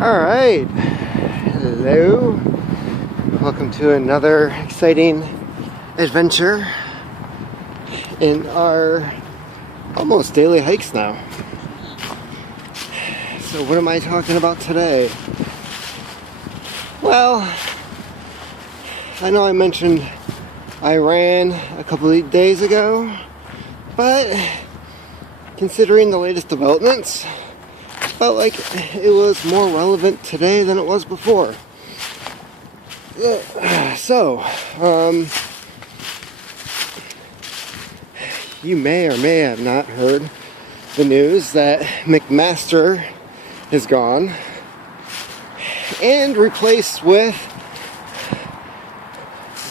Alright, hello, welcome to another exciting adventure in our almost daily hikes now. So what am I talking about today? Well, I know I mentioned Iran a couple of days ago, but considering the latest developments, felt like it was more relevant today than it was before. So, you may or may have not heard the news that McMaster is gone and replaced with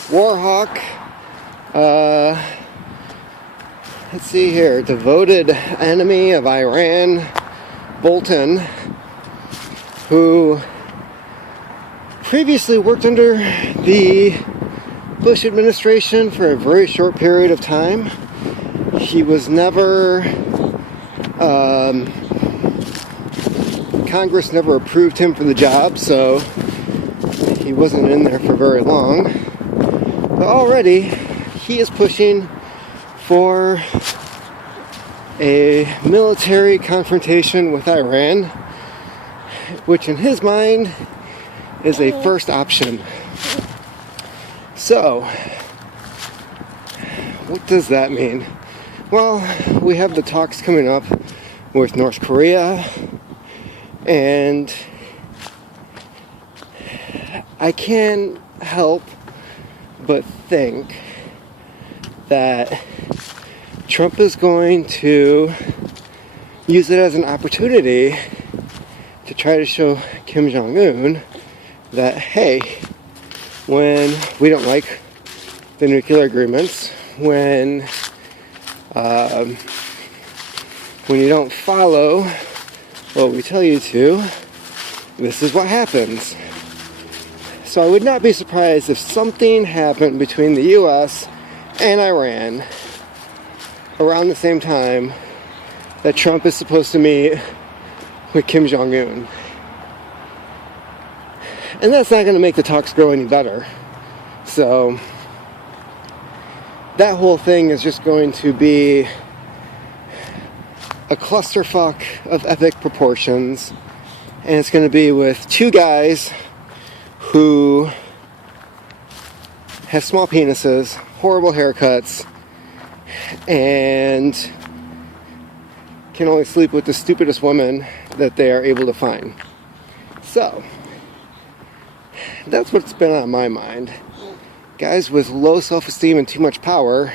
Warhawk. Let's see here, devoted enemy of Iran, Bolton, who previously worked under the Bush administration for a very short period of time. He was never, Congress never approved him for the job, so he wasn't in there for very long. But already, he is pushing for a military confrontation with Iran, which in his mind is a first option. So, what does that mean? Well, we have the talks coming up with North Korea, and I can't help but think that Trump is going to use it as an opportunity to try to show Kim Jong-un that, hey, when we don't like the nuclear agreements, when you don't follow what we tell you to, this is what happens. So I would not be surprised if something happened between the U.S. and Iran around the same time that Trump is supposed to meet with Kim Jong-un. And that's not going to make the talks go any better. So that whole thing is just going to be a clusterfuck of epic proportions. And it's going to be with two guys who have small penises, horrible haircuts, and can only sleep with the stupidest woman that they are able to find. So, that's what's been on my mind. Guys with low self-esteem and too much power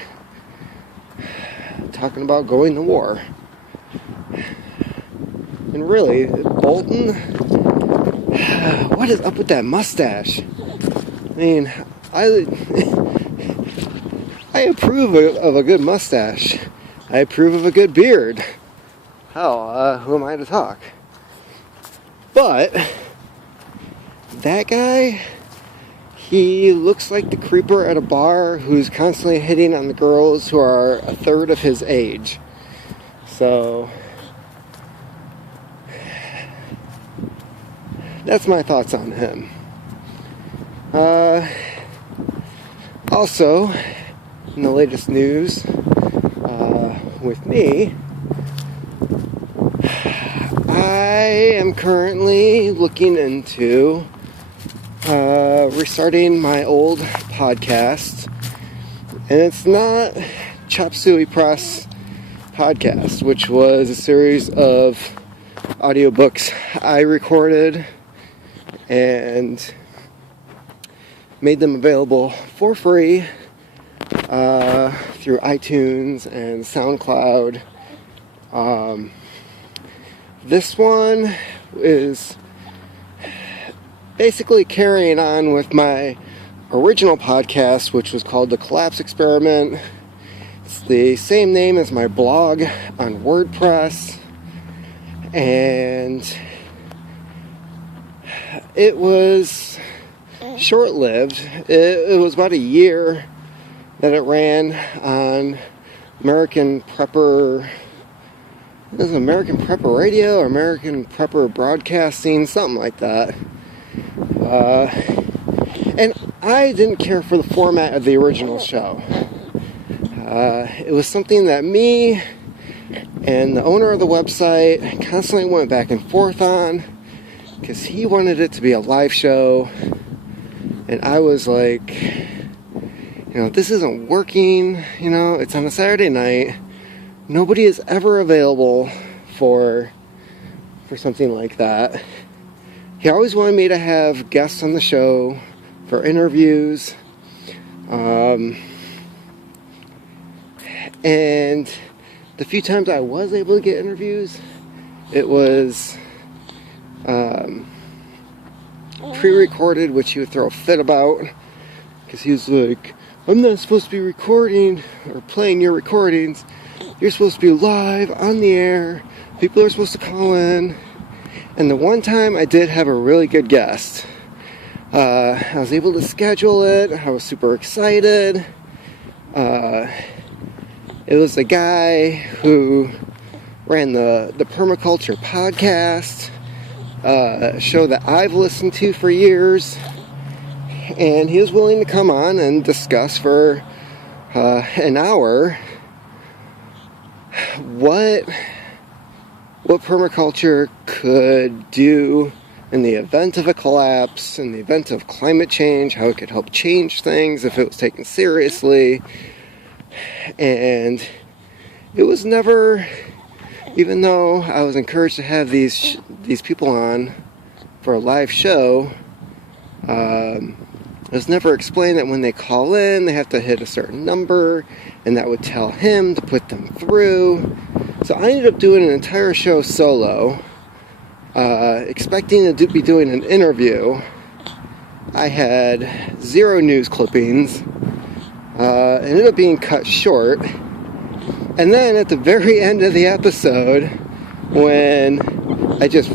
talking about going to war. And really, Bolton, what is up with that mustache? I mean, I approve of a good mustache. I approve of a good beard. Hell, who am I to talk? But that guy, he looks like the creeper at a bar who's constantly hitting on the girls who are a third of his age. So that's my thoughts on him. Also, in the latest news with me, I am currently looking into restarting my old podcast, and it's not Chop Suey Press Podcast, which was a series of audiobooks I recorded and made them available for free through iTunes and SoundCloud. This one is basically carrying on with my original podcast, which was called The Collapse Experiment. It's the same name as my blog on WordPress, and it was short-lived. It was about a year that it ran on American Prepper It was American Prepper Radio or American Prepper Broadcasting, something like that. And I didn't care for the format of the original show. It was something that me and the owner of the website constantly went back and forth on, because he wanted it to be a live show, and I was like, this isn't working. It's on a Saturday night. Nobody is ever available for something like that. He always wanted me to have guests on the show for interviews. And the few times I was able to get interviews, it was pre-recorded, which he would throw a fit about, because he was like, I'm not supposed to be recording or playing your recordings. You're supposed to be live on the air. People are supposed to call in. And the one time I did have a really good guest, I was able to schedule it. I was super excited. It was the guy who ran the Permaculture podcast, a show that I've listened to for years. And he was willing to come on and discuss for an hour what permaculture could do in the event of a collapse, in the event of climate change, how it could help change things if it was taken seriously. And it was never, even though I was encouraged to have these people on for a live show, it was never explained that when they call in, they have to hit a certain number, and that would tell him to put them through. So I ended up doing an entire show solo, expecting to be doing an interview. I had 0 news clippings. It ended up being cut short. And then at the very end of the episode, when I just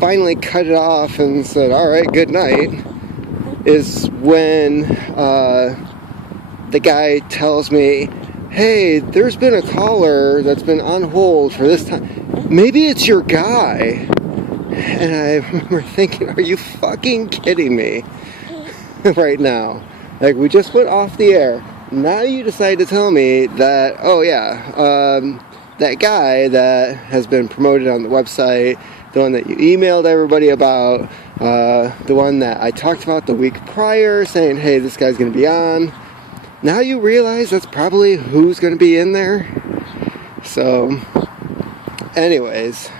finally cut it off and said, all right, good night, is when the guy tells me, hey, there's been a caller that's been on hold for this time. Maybe it's your guy. And I remember thinking, are you fucking kidding me right now? Like, we just went off the air. Now you decide to tell me that, oh yeah, that guy that has been promoted on the website, the one that you emailed everybody about, the one that I talked about the week prior, saying, hey, this guy's going to be on. Now you realize that's probably who's going to be in there. So, anyways,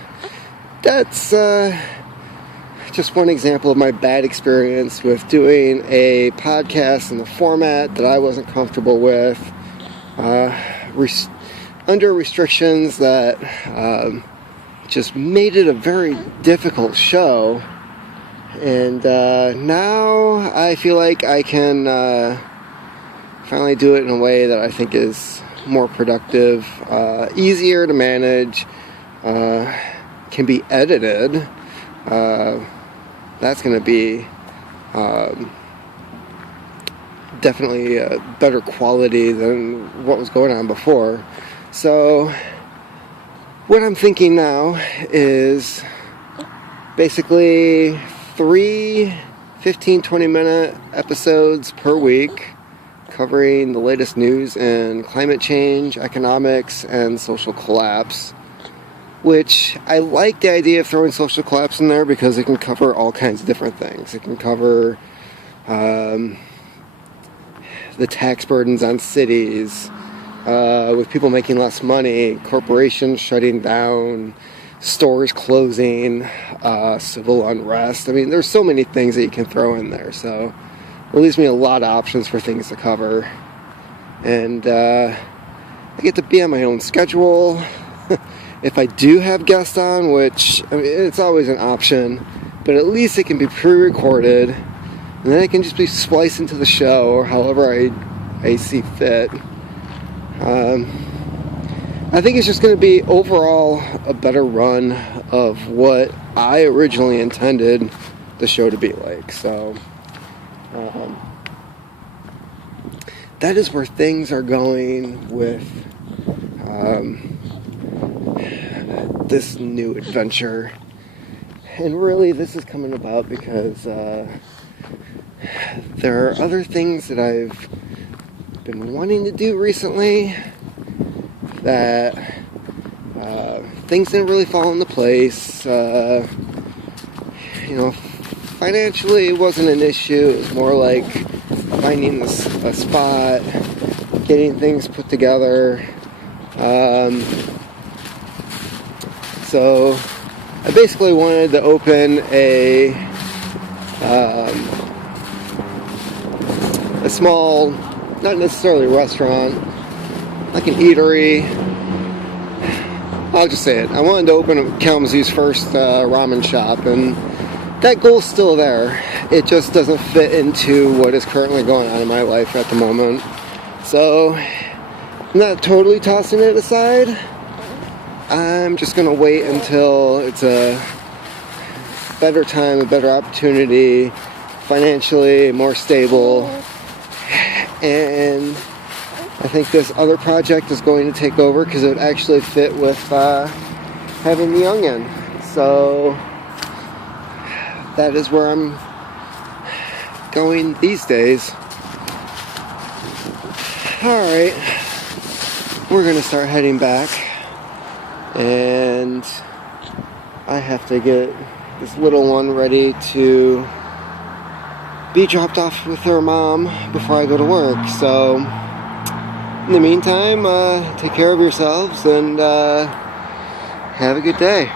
that's just one example of my bad experience with doing a podcast in the format that I wasn't comfortable with, under restrictions that just made it a very difficult show. And now I feel like I can finally do it in a way that I think is more productive, easier to manage, can be edited. That's going to be definitely a better quality than what was going on before. So what I'm thinking now is basically 3 15-20 minute episodes per week covering the latest news in climate change, economics, and social collapse. Which I like the idea of throwing social collapse in there because it can cover all kinds of different things. It can cover the tax burdens on cities, with people making less money, corporations shutting down, stores closing, civil unrest. I mean, there's so many things that you can throw in there. So it leaves me a lot of options for things to cover. And I get to be on my own schedule. If I do have guests on, which, I mean, it's always an option, but at least it can be pre-recorded, and then it can just be spliced into the show, or however I see fit. I think it's just going to be overall a better run of what I originally intended the show to be like. So, that is where things are going with this new adventure. And really, this is coming about because there are other things that I've been wanting to do recently that things didn't really fall into place. Financially it wasn't an issue. It was more like finding a spot, getting things put together. So I basically wanted to open a small, not necessarily a restaurant, like an eatery. I'll just say it. I wanted to open Kalamazoo's first ramen shop, and that goal's still there. It just doesn't fit into what is currently going on in my life at the moment. So I'm not totally tossing it aside. I'm just going to wait until it's a better time, a better opportunity, financially more stable. And I think this other project is going to take over because it would actually fit with having the youngin'. So that is where I'm going these days. Alright, we're going to start heading back. And I have to get this little one ready to be dropped off with her mom before I go to work. So in the meantime, take care of yourselves and have a good day.